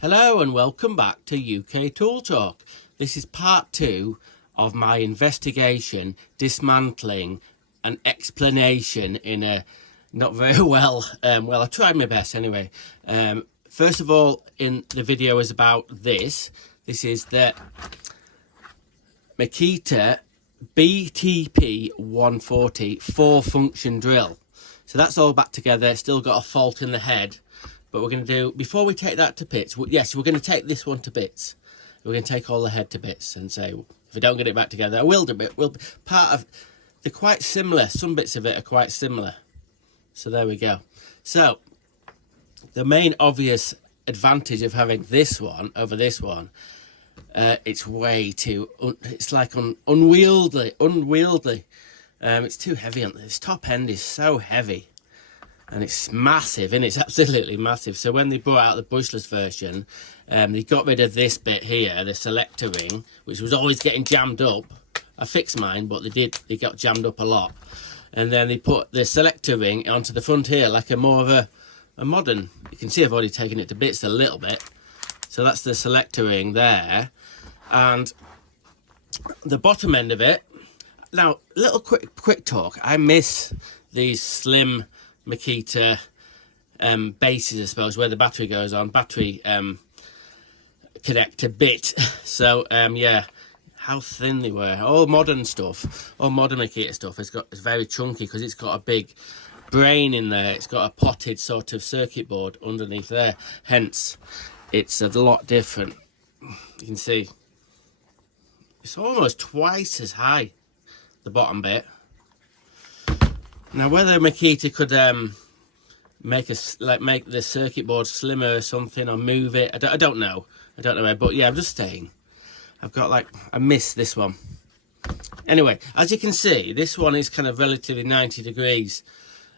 Hello and welcome back to UK Tool Talk. This is part 2 of my investigation, dismantling and explanation in a not very well, I tried my best anyway. First of all, in the video is about this. This is the Makita BTP 140 4-function drill. So that's all back together, still got a fault in the head. But we're going to do, before we take that to bits, yes, we're going to take this one to bits. We're going to take all the head to bits and say, if we don't get it back together, I will do it. Part of, they're quite similar. Some bits of it are quite similar. So there we go. So the main obvious advantage of having this one over this one, it's way too, it's like unwieldy. It's too heavy. This top end is so heavy. And it's massive, and it's absolutely massive. So when they brought out the brushless version, they got rid of this bit here, the selector ring, which was always getting jammed up. I fixed mine, but they got jammed up a lot. And then they put the selector ring onto the front here, like more of a modern. You can see I've already taken it to bits a little bit. So that's the selector ring there. And the bottom end of it. Now, little quick talk. I miss these slim makita bases, I suppose, where the battery goes on, battery connector bit. So yeah, how thin they were. All modern stuff, all modern makita stuff it's very chunky because it's got a big brain in there. It's got a potted sort of circuit board underneath there, hence it's a lot different. You can see it's almost twice as high, the bottom bit. Now, whether Makita could make the circuit board slimmer or something, or move it, I don't know. I don't know. But yeah, I'm just saying, I miss this one. Anyway, as you can see, this one is kind of relatively 90 degrees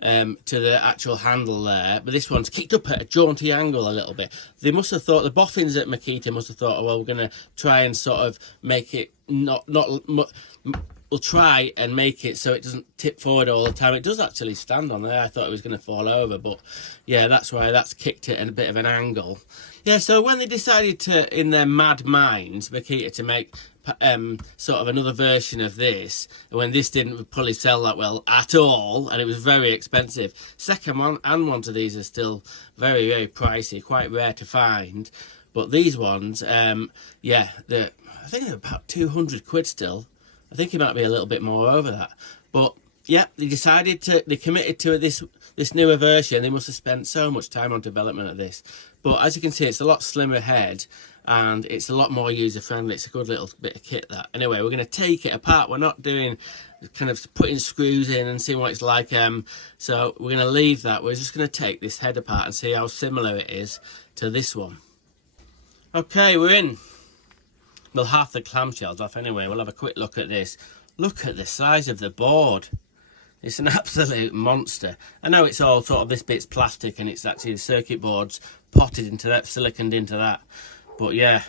to the actual handle there, but this one's kicked up at a jaunty angle a little bit. They must have thought, the boffins at Makita must have thought, oh, well, we're going to try and sort of make it we'll try and make it so it doesn't tip forward all the time. It does actually stand on there. I thought it was going to fall over, but yeah, that's why that's kicked it at a bit of an angle. Yeah, so when they decided to, in their mad minds, Makita, to make sort of another version of this, when this didn't probably sell that well at all, and it was very expensive. Second one and one of these are still very, very pricey, quite rare to find. But these ones, yeah, I think they're about 200 quid still. I think it might be a little bit more over that. But yeah, they committed to this newer version. They must have spent so much time on development of this. But as you can see, it's a lot slimmer head and it's a lot more user friendly. It's a good little bit of kit, that. Anyway, we're going to take it apart. We're not doing kind of putting screws in and seeing what it's like. So we're going to leave that. We're just going to take this head apart and see how similar it is to this one. Okay, we're in. Well, half the clamshells off anyway. We'll have a quick look at this. Look at the size of the board. It's an absolute monster. I know it's all sort of, this bit's plastic and it's actually the circuit boards potted into that, siliconed into that. But yeah,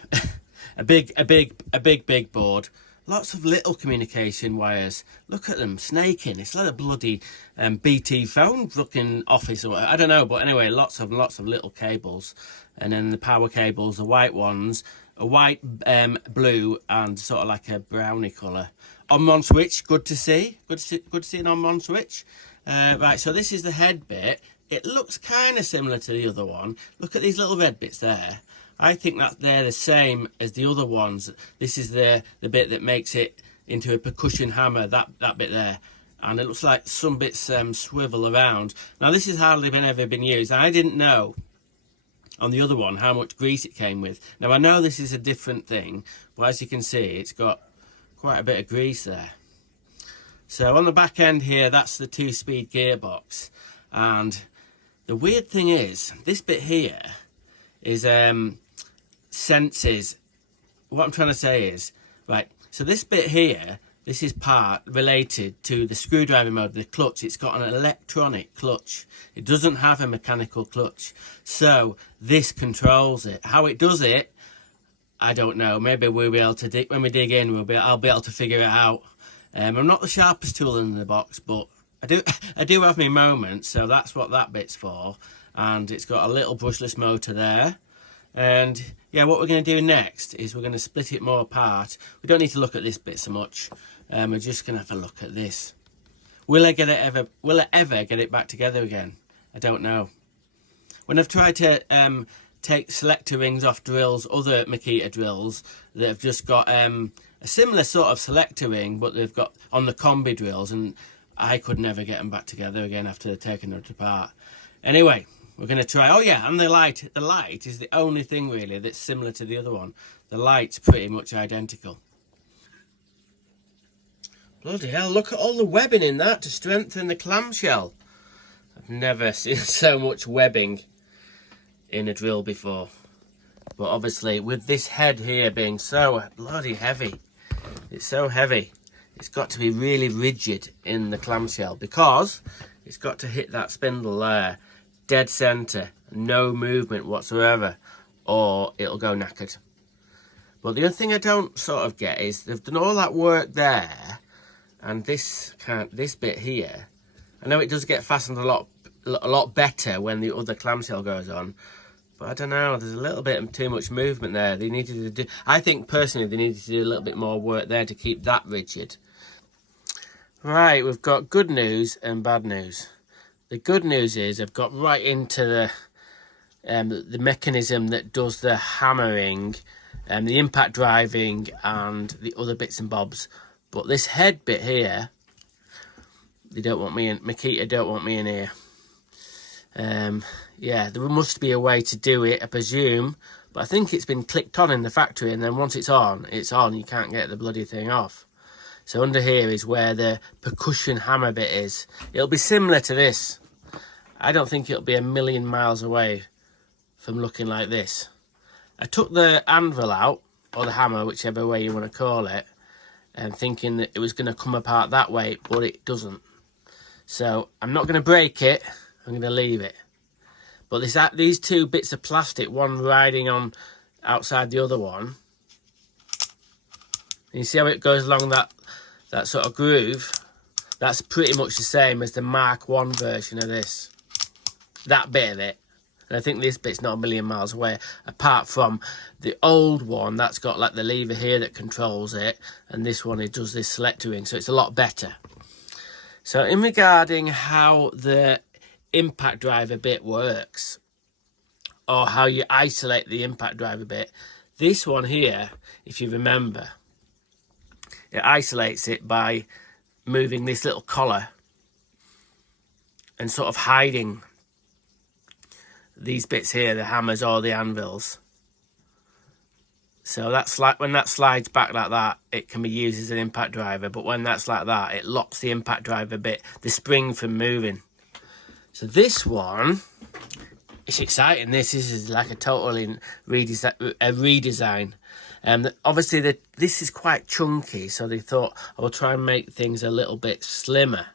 a big board. Lots of little communication wires. Look at them snaking. It's like a bloody BT phone looking office or whatever. I don't know, but anyway, lots of little cables. And then the power cables, the white ones, a white, blue, and sort of like a brownie colour. On switch, good to see. Good to see an on switch. Right, so this is the head bit. It looks kind of similar to the other one. Look at these little red bits there. I think that they're the same as the other ones. This is the bit that makes it into a percussion hammer, that bit there. And it looks like some bits swivel around. Now, this has hardly ever been used. I didn't know on the other one how much grease it came with. Now, I know this is a different thing, but as you can see, it's got quite a bit of grease there. So on the back end here, that's the 2-speed gearbox. And the weird thing is, this bit here is senses. What I'm trying to say is, right, so this bit here, this is part related to the screwdriver mode, the clutch. It's got an electronic clutch. It doesn't have a mechanical clutch. So this controls it. How it does it, I don't know. Maybe we'll be able to dig, when we dig in, I'll be able to figure it out. I'm not the sharpest tool in the box, but I do have my moments, so that's what that bit's for. And it's got a little brushless motor there. And yeah, what we're going to do next is we're going to split it more apart. We don't need to look at this bit so much. We're just going to have a look at this. Will I ever get it back together again? I don't know. When I've tried to take selector rings off drills, other Makita drills that have just got a similar sort of selector ring, but they've got on the combi drills, and I could never get them back together again after taking it apart. Anyway, we're going to try. Oh yeah, and the light is the only thing really that's similar to the other one. The light's pretty much identical. Bloody hell, look at all the webbing in that to strengthen the clamshell. I've never seen so much webbing in a drill before. But obviously with this head here being so bloody heavy, it's so heavy, it's got to be really rigid in the clamshell, because it's got to hit that spindle there, dead center, no movement whatsoever, or it'll go knackered. But the other thing I don't sort of get is they've done all that work there, and this bit here, I know it does get fastened a lot better when the other clamshell goes on, but I don't know, there's a little bit too much movement there. They needed to do, I think personally, they needed to do a little bit more work there to keep that rigid. Right, we've got good news and bad news. The good news is I've got right into the mechanism that does the hammering, the impact driving and the other bits and bobs. But this head bit here, they don't want me in, Makita don't want me in here. Yeah, there must be a way to do it, I presume, but I think it's been clicked on in the factory, and then once it's on, you can't get the bloody thing off. So under here is where the percussion hammer bit is. It'll be similar to this. I don't think it'll be a million miles away from looking like this. I took the anvil out, or the hammer, whichever way you want to call it, and thinking that it was going to come apart that way, but it doesn't. So I'm not going to break it, I'm going to leave it. But these two bits of plastic, one riding on outside the other one, and you see how it goes along that sort of groove? That's pretty much the same as the Mark 1 version of this. That bit of it. And I think this bit's not a million miles away, apart from the old one that's got like the lever here that controls it, and this one, it does this selector ring, so it's a lot better. So in regarding how the impact driver bit works, or how you isolate the impact driver bit, this one here, if you remember, it isolates it by moving this little collar and sort of hiding these bits here, the hammers or the anvils. So that's like when that slides back like that, it can be used as an impact driver, but when that's like that, it locks the impact driver bit, the spring, from moving. So this one, it's exciting. This is like a totally redesign. Obviously this is quite chunky, so they thought I will try and make things a little bit slimmer.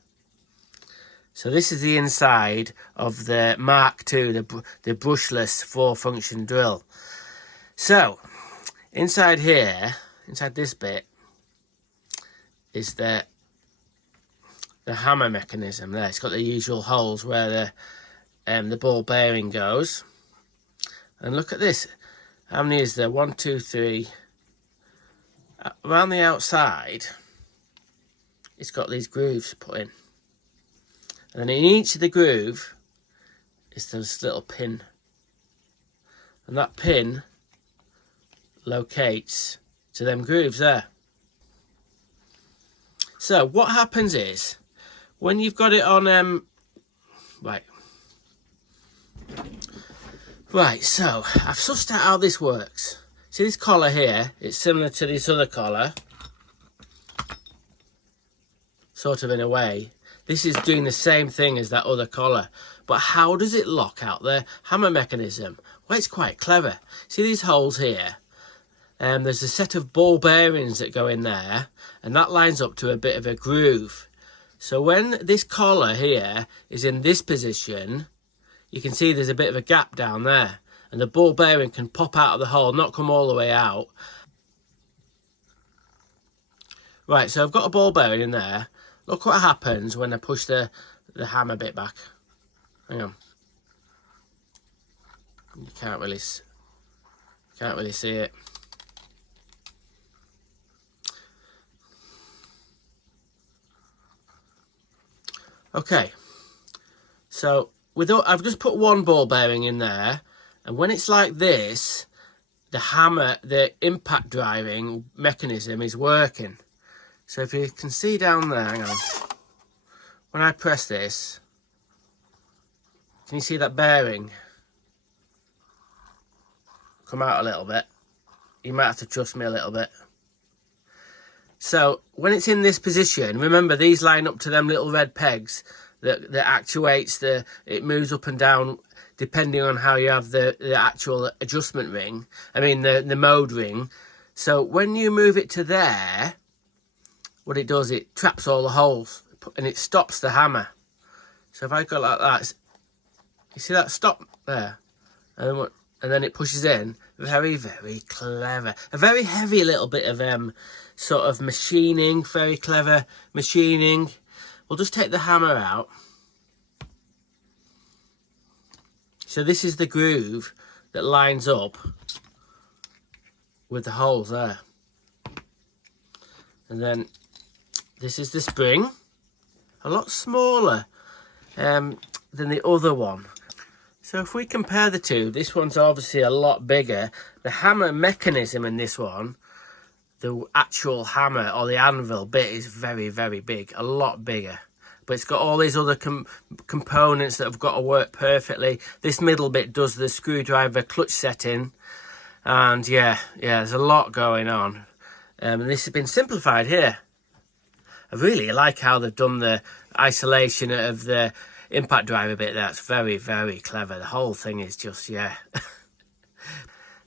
So this is the inside of the Mark II, the brushless 4-function drill. So inside here, inside this bit, is the hammer mechanism there. It's got the usual holes where the ball bearing goes. And look at this. How many is there? 1, 2, 3. Around the outside, it's got these grooves put in. And then in each of the groove is this little pin. And that pin locates to them grooves there. So what happens is, when you've got it on, right, so I've sussed out how this works. See this collar here, it's similar to this other collar, sort of in a way. This is doing the same thing as that other collar, but how does it lock out the hammer mechanism? Well, it's quite clever. See these holes here? There's a set of ball bearings that go in there, and that lines up to a bit of a groove. So when this collar here is in this position, you can see there's a bit of a gap down there, and the ball bearing can pop out of the hole, not come all the way out. Right, so I've got a ball bearing in there. Look what happens when I push the hammer bit back. Hang on. You can't really... Can't really see it. Okay, so I've just put one ball bearing in there, and when it's like this, the hammer, the impact driving mechanism is working. So if you can see down there, hang on, when I press this, can you see that bearing come out a little bit? You might have to trust me a little bit. So when it's in this position, remember these line up to them little red pegs that actuates it moves up and down depending on how you have the actual adjustment ring. I mean the mode ring. So when you move it to there, what it does, it traps all the holes and it stops the hammer. So if I go like that, you see that stop there, and then it pushes in. Very, very clever. A very heavy little bit of sort of machining, very clever machining. We'll just take the hammer out. So this is the groove that lines up with the holes there. And then this is the spring, a lot smaller than the other one. So if we compare the two, this one's obviously a lot bigger. The hammer mechanism in this one, the actual hammer or the anvil bit, is very, very big, a lot bigger. But it's got all these other components that have got to work perfectly. This middle bit does the screwdriver clutch setting. And yeah, there's a lot going on. And this has been simplified here. I really like how they've done the isolation of the impact driver bit. That's very, very clever. The whole thing is just, yeah.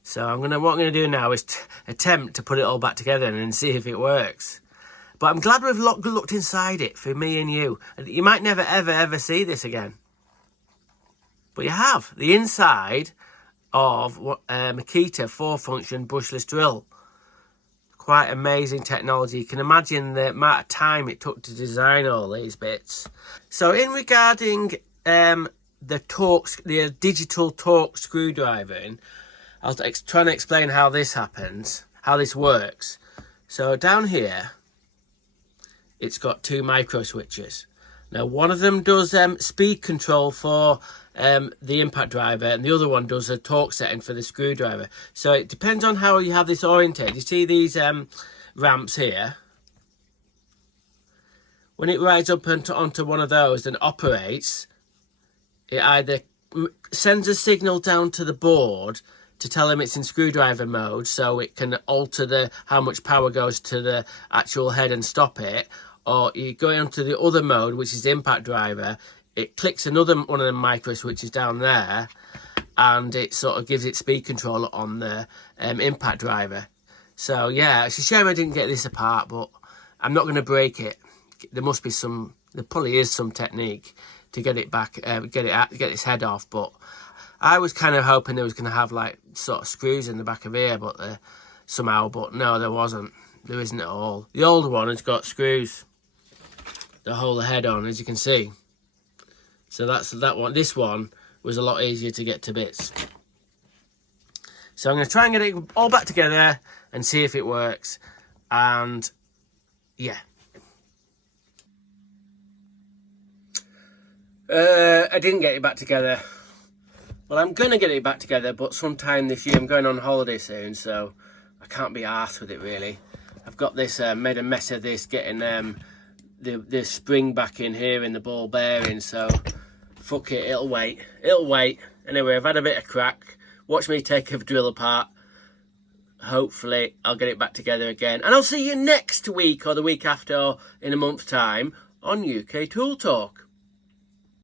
So what I'm going to do now is attempt to put it all back together and see if it works. But I'm glad we've looked inside it for me and you. You might never, ever, ever see this again. But you have. The inside of Makita 4-function brushless drill. Quite amazing technology. You can imagine the amount of time it took to design all these bits. So in regarding the digital torque screwdriving, I was trying to explain how this happens, how this works. So down here, it's got 2 micro switches. Now one of them does speed control for the impact driver, and the other one does a torque setting for the screwdriver. So it depends on how you have this oriented. You see these ramps here? When it rides up onto one of those and operates, it either sends a signal down to the board to tell him it's in screwdriver mode, so it can alter how much power goes to the actual head and stop it, or you go onto the other mode, which is the impact driver. It clicks another one of the micro switches down there, and it sort of gives it speed control on the impact driver. So yeah, it's a shame I didn't get this apart, but I'm not going to break it. There probably is some technique to get it back, get its head off. But I was kind of hoping it was going to have like sort of screws in the back of here, but somehow, but no, there wasn't. There isn't at all. The old one has got screws that hold the head on, as you can see. So that's that one. This one was a lot easier to get to bits. So I'm going to try and get it all back together and see if it works. And yeah. I didn't get it back together. Well, I'm going to get it back together, but sometime this year. I'm going on holiday soon, so I can't be arsed with it really. I've got this, made a mess of this, getting the spring back in here in the ball bearing, so fuck it, it'll wait. Anyway, I've had a bit of crack. Watch me take a drill apart. Hopefully I'll get it back together again, and I'll see you next week or the week after, or in a month's time, on UK Tool Talk.